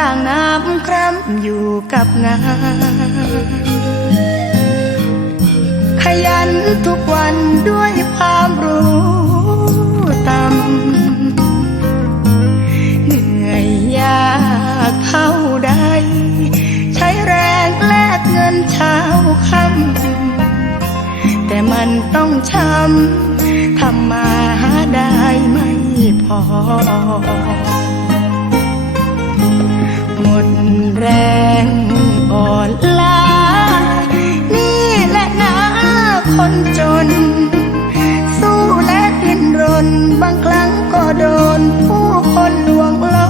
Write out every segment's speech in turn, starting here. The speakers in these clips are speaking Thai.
ต่างน้ำคร่ำอยู่กับงาน ขยันทุกวันด้วยความรู้ต่ำเหนื่อยยากเท่าใด ใช้แรงแลกเงินเช้าค่ำแต่มันต้องช้ำทำมาหาได้ไม่พอ ดแรงอ่อนล้า นี่แหละนะคนจน สู้และดิ้นรน บางครั้งก็โดน ผู้คนลวงล่อ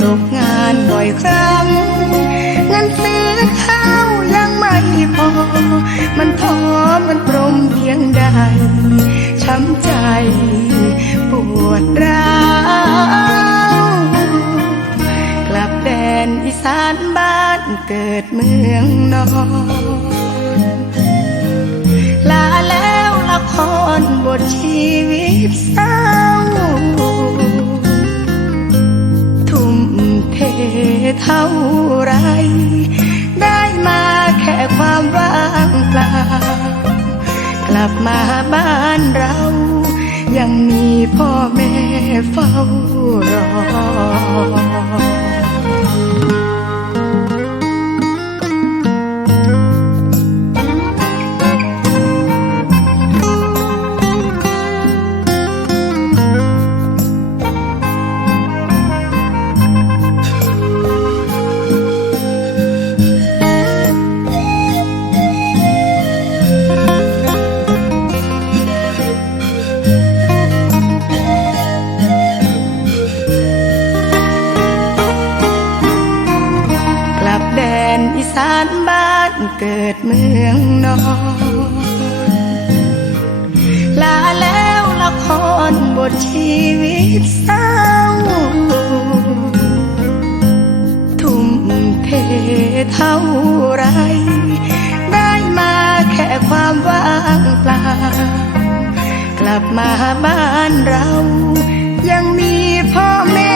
ตกงานบ่อยครั้งเงินซื้อข้าวยังไม่พอ มันท้อมันตรมเพียงใดช้ำใจปวดร้า เกิดเมืองนอนลาแล้วละครบทชีวิตเศร้า ทุ่มเทเท่าไร ได้มาแค่ความว่างเปล่า กลับมาบ้านเรา ยังมีพ่อแม่เฝ้ารอ สานบ้านเกิดเมืองนอนลาแล้วละครบทชีวิตเศร้า ทุ่มเทเท่าไร ได้มาแค่ความว่างเปล่า กลับมาบ้านเรา ยังมีพ่อแม่